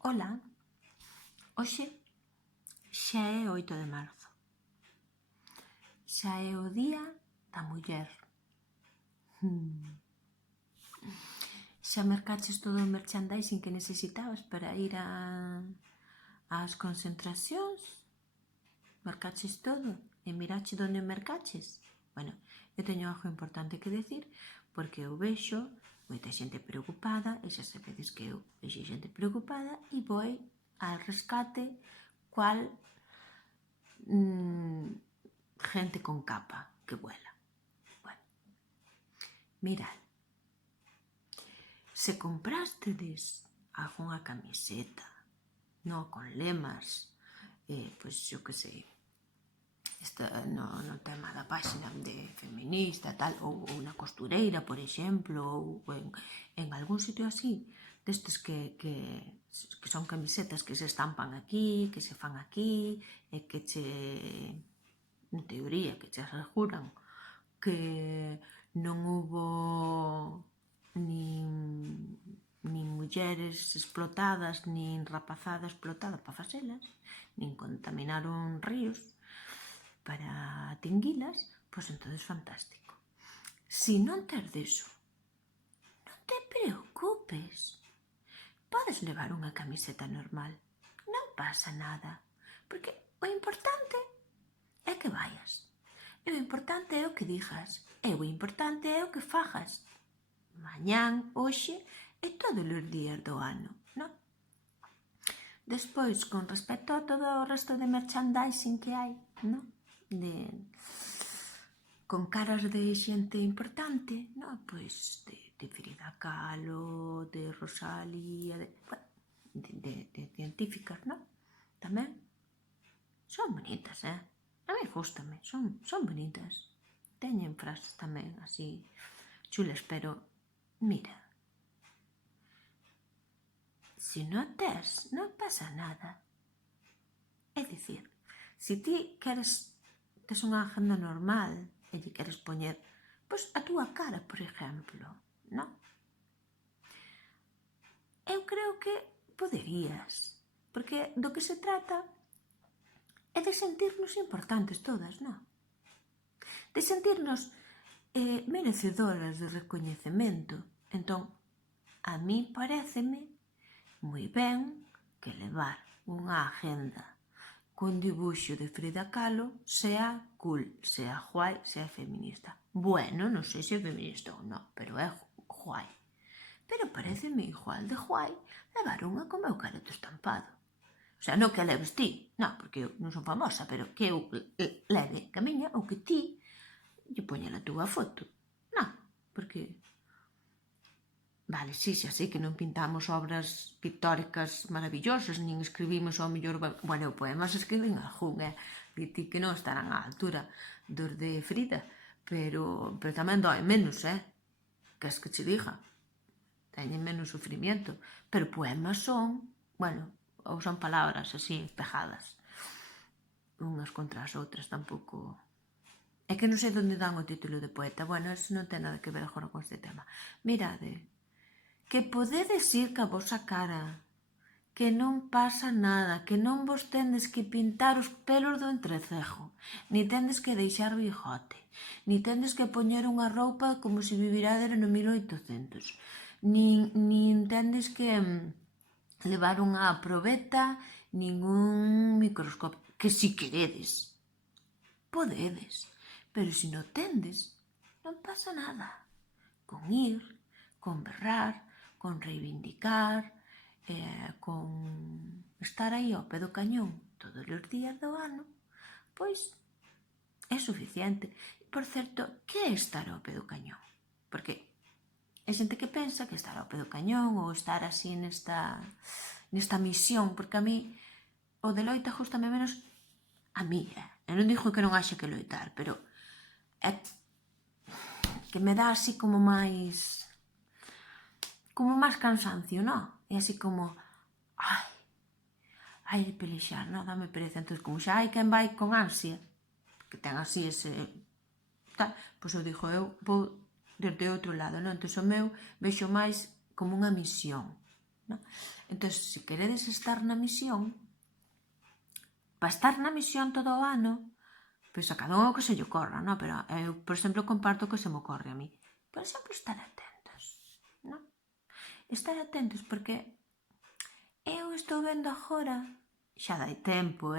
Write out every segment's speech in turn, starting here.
Ola, hoxe xa é 8 de marzo. Xa é o día da muller. Xa mercaches todo o merchandising que necesitabas para ir ás concentracións? Mercaches todo? E mirache onde mercaches? Bueno, eu teño algo importante que decir, porque eu vexo moita xente preocupada, e xa sabedes que eu vexo xente preocupada e vou ao rescate cual gente con capa que vuela. Bueno, mirad, se comprastedes algunha camiseta, no, con lemas, pois eu que sei, no tema da páxina de feminista tal, ou na costureira, por exemplo, ou en algún sitio así, destes que son camisetas que se estampan aquí, que se fan aquí, e que che, en teoría, que che aseguran que non hubo nin mulleres explotadas, nin rapazada explotada para facelas, nin contaminaron ríos para tinguilas, pois entonces fantástico. Si non tes deso, non te preocupes. Podes levar unha camiseta normal. Non pasa nada. Porque o importante é que vayas. E o importante é o que digas. E o importante é o que fagas. Mañán, hoxe e todos os días do ano, non? Despois, con respecto a todo o resto de merchandising que hai, non? Con caras de xente importante, non? Pois de Frida Kahlo, de Rosalía, de científicas, non? Tamén. Son bonitas, A mí gústame, son bonitas. Teñen frases tamén así chulas, pero mira, se non tes, non pasa nada. É dicir, se ti tes unha agenda normal e lle queres poñer, pois, a túa cara, por exemplo, non? Eu creo que poderías, porque do que se trata é de sentirnos importantes todas, non? De sentirnos merecedoras de recoñecemento. Entón, a mí paréceme moi ben que levar unha agenda con dibuixo de Frida Kahlo sea cool, sea guai, sea feminista. Bueno, non sei se é feminista ou non, pero é guai. Pero paréceme igual de guai levar unha con meu careto estampado. O sea, non que a leves ti, non, porque eu non son famosa, pero que eu leve que a miña ou que ti lle poña a túa foto. Non, porque vale, sí, xa sei que non pintamos obras pictóricas maravillosas, nin escribimos ao mellor... Bueno, poemas escribín algún, di ti que non estarán á altura dos de Frida, pero tamén doe menos, que es que che diga, teñen menos sufrimiento, pero poemas son, bueno, ou son palabras así, pegadas, unhas contra as outras, tampouco... É que non sei onde dan o título de poeta, bueno, eso non ten nada que ver agora con este tema. Mirade, que podedes ir ca vosa cara, que non pasa nada, que non vos tendes que pintar os pelos do entrecejo, ni tendes que deixar bigote, ni tendes que poñer unha roupa como se vivirades no 1800, nin tendes que levar unha probeta, ningún microscopio, que si queredes, podedes, pero se non tendes, non pasa nada. Con ir, con berrar, con reivindicar, con estar aí ao pé do cañón todos os días do ano, pois é suficiente. Por certo, que é estar ao pé do cañón? Porque hai xente que pensa que estar ao pé do cañón ou estar así nesta misión, porque a mí o de loita gústame menos a mí, eu non digo que non haxe que loitar, pero é que me dá así como máis cansancio, non? É así como, hai de pelexar, non? Dame pereza. Entón, como xa hai quen vai con ansia, que ten así ese... tal, pois eu digo, eu vou desde outro lado, non? Entón, o meu vexo máis como unha misión. non? Entón, se queredes estar na misión, para estar na misión todo o ano, pois a cada un o que se lle ocorra, non? Pero eu, por exemplo, comparto o que se me ocorre a mí. Por exemplo, estar atentos, non? Estar atentos, porque eu estou vendo agora, xa dai tempo,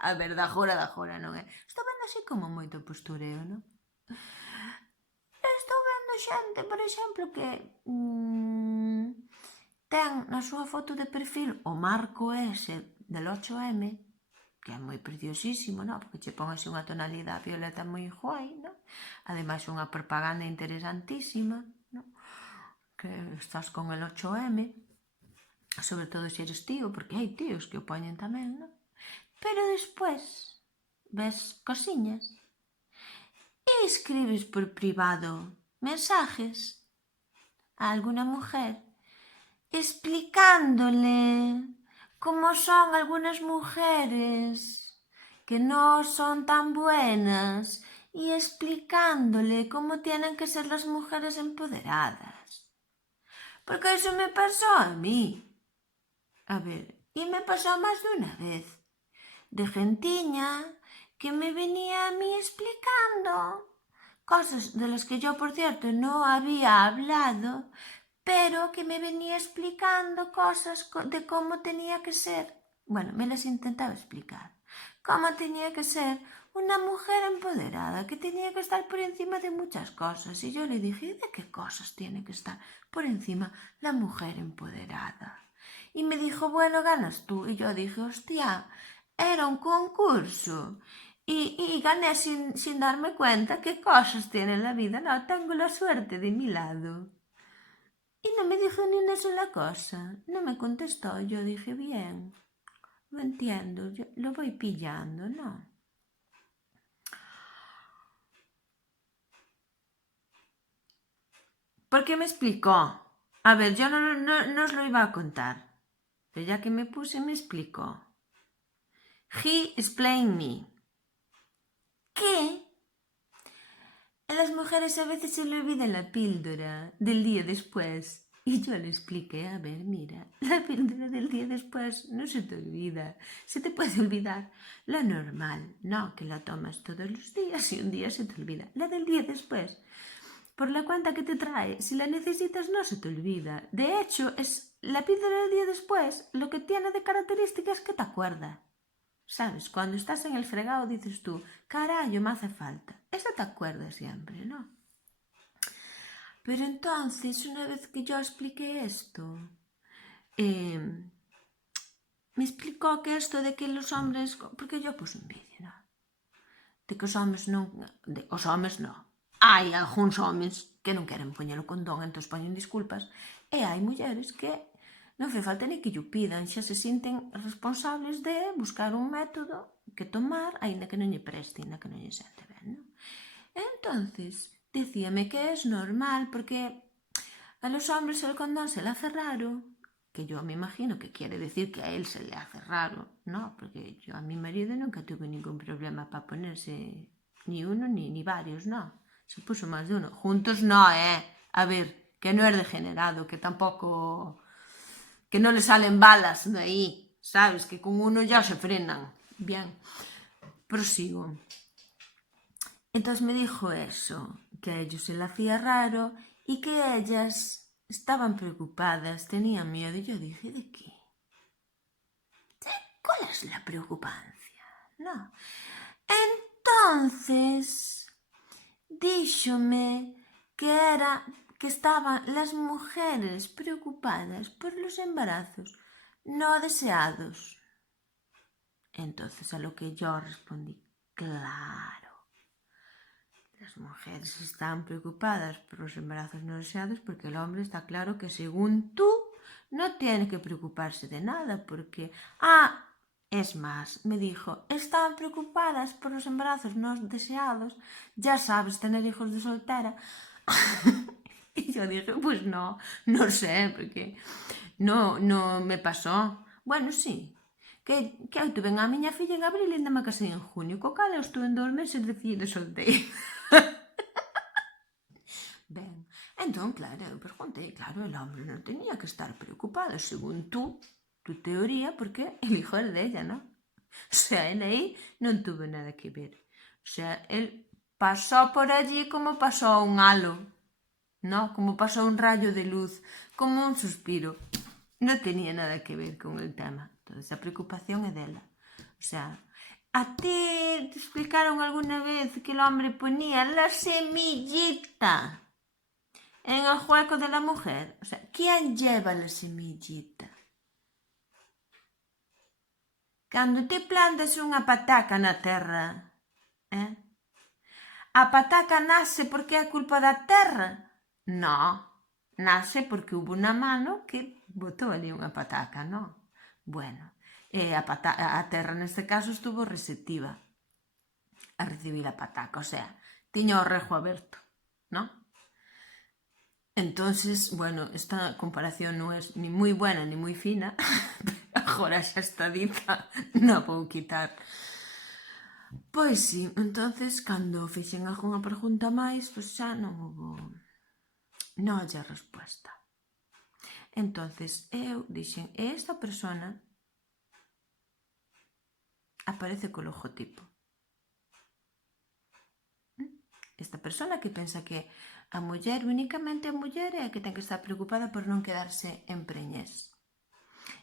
a ver, da agora, non é? Estou vendo así como moito postureo, non? Estou vendo xente, por exemplo, que ten na súa foto de perfil o marco ese del 8M, que é moi preciosísimo, non? Porque che pon así unha tonalidade violeta moi guai, non? Ademais, unha propaganda interesantísima, non? Que estás con el 8M, sobre todo se eres tío, porque hai tíos que o poñen tamén, non? Pero despois ves cosiñas e escribes por privado mensajes a alguna mujer explicándole cómo son algunas mujeres que no son tan buenas y explicándole cómo tienen que ser las mujeres empoderadas. Porque eso me pasó a mí. A ver, y me pasó más de una vez. De gentiña que me venía a mí explicando cosas de las que yo, por cierto, no había hablado, pero que me venía explicando cosas de cómo tenía que ser, bueno, me las intentaba explicar, cómo tenía que ser una mujer empoderada, que tenía que estar por encima de muchas cosas. Y yo le dije, ¿de qué cosas tiene que estar por encima la mujer empoderada? Y me dijo, bueno, ganas tú. Y yo dije, hostia, era un concurso. Y gané sin darme cuenta qué cosas tiene la vida. No, tengo la suerte de mi lado. Y no me dijo ni una sola cosa. No me contestó. Yo dije, bien, lo entiendo, yo lo voy pillando, ¿no? ¿Por qué me explicó? A ver, yo no os lo iba a contar. Pero ya que me puse, me explicó. He explained me que a las mujeres a veces se le olvida la píldora del día después. Y yo le expliqué, a ver, mira, la píldora del día después no se te olvida. Se te puede olvidar la normal, no, que la tomas todos los días y un día se te olvida. La del día después, por la cuenta que te trae, si la necesitas no se te olvida. De hecho, es la píldora del día después, lo que tiene de característica es que te acuerda. ¿Sabes? Cuando estás en el fregado dices tú, carajo, me hace falta. Eso te acuerdas siempre, ¿no? Pero entonces, una vez que yo expliqué esto, me explicó que esto de que los hombres... Porque yo puse un vídeo, ¿no? De que os homes non... Os homes non. Hai algúns homes que non queren poñer o condón, entón poñen disculpas, e hai mulleres que non fai falta ni que llo pidan, xa se sinten responsables de buscar un método que tomar, aínda que non lle preste, aínda que non lle sente ben, non? Entonces, decíame que es normal, porque a los hombres el condón se le hace raro, que yo me imagino que quiere decir que a él se le hace raro, ¿no? Porque yo a mi marido nunca tuve ningún problema para ponerse ni uno ni varios, ¿no? Se puso más de uno. Juntos no, ¿eh? A ver, que no es degenerado, que tampoco... que no le salen balas de ahí, ¿sabes? Que con uno ya se frenan. Bien, prosigo. Entonces me dijo eso, que a ellos se le hacía raro y que ellas estaban preocupadas, tenían miedo. Y yo dije, ¿de qué? ¿Cuál es la preocupancia? No. Entonces, díxome que estaban las mujeres preocupadas por los embarazos no deseados. Entonces a lo que yo respondí, claro, las mujeres están preocupadas por los embarazos no deseados porque el hombre está claro que según tú no tiene que preocuparse de nada porque... es más, me dijo, están preocupadas por los embarazos no deseados, ya sabes, tener hijos de soltera. Y yo dije, pues no sé, porque no me pasó. Bueno, sí, que eu tuve a miña filla en abril e ainda me casei en junio, co cal eu estuve en 2 meses de solteira. Ben, Entón, claro, eu perguntei, claro, el hombre non tenía que estar preocupado, según tu teoría, porque el hijo era de ella, ¿no? O sea, él aí non tuvo nada que ver. O sea, él pasó por allí como pasó un halo, ¿no? Como pasó un rayo de luz, como un suspiro. No tenía nada que ver con el tema. Entonces, a preocupación é dela. O sea, ¿a ti te explicaron alguna vez que el hombre ponía la semillita en el hueco de la mujer? O sea, ¿quién lleva la semillita? Cando ti plantas unha pataca na terra, a pataca nace porque é culpa da terra? No, nace porque hubo unha mano que botou ali unha pataca, no? Bueno, a terra neste caso estuvo receptiva a recibir a pataca, o sea, tiña o rejo aberto, no? Entonces, bueno, esta comparación non é ni moi buena ni moi fina, agora xa está dita, non vou quitar. Pois sí, entonces, cando fixen algunha pregunta máis, pois xa non lle resposta. Entonces, eu dixen, e esta persona aparece co logotipo. Esta persona que pensa que a muller, únicamente a muller, é a que ten que estar preocupada por non quedarse en preñez.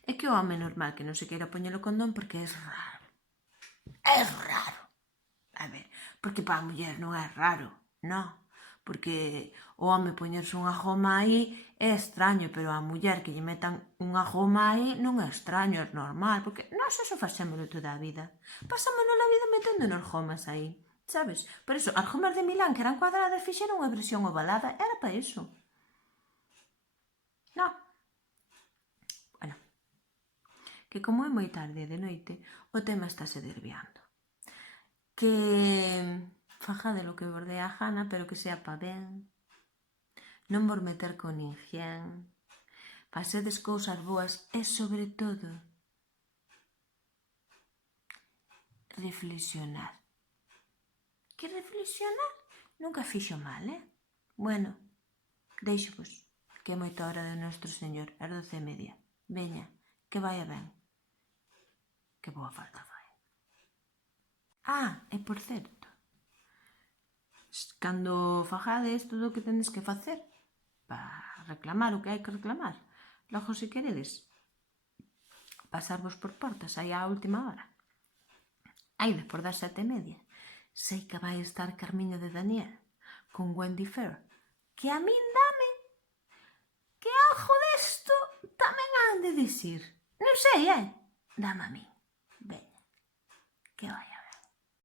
É que o home normal que non se queira poñer o condón porque é raro. É raro. A ver, porque para a muller non é raro, non? Porque o home poñerse unha goma aí é extraño, pero a muller que lle metan unha goma aí non é extraño, é normal, porque nós eso facémolo toda a vida. Pasámonos a vida meténdonos gomas aí, sabes? Por eso, as gomas de Milán que eran cuadradas fixeron unha versión ovalada, era para iso. Non. Bueno, que como é moi tarde de noite, o tema estáse desviando. Que fajade lo que vos dé a gana, pero que sea pa ben. Non vos meter con ninguén. Facedes cousas boas e, sobre todo, reflexionar. Que reflexionar nunca fixo mal, Bueno, deixo-vos, que é moita hora de Nuestro Señor, as 12:30. Veña, que vaya ben. Que boa falta vai. E por certo, cando fajades todo o que tenes que facer para reclamar o que hai que reclamar, logo se queredes pasarvos por portas aí á última hora, aí despois das 7:30, sei que vai estar Carmiño de Daniel con Wendy Fair, que a min dame que algo desto tamén han de dicir. Non sei, dame a min. Veña, que vaya.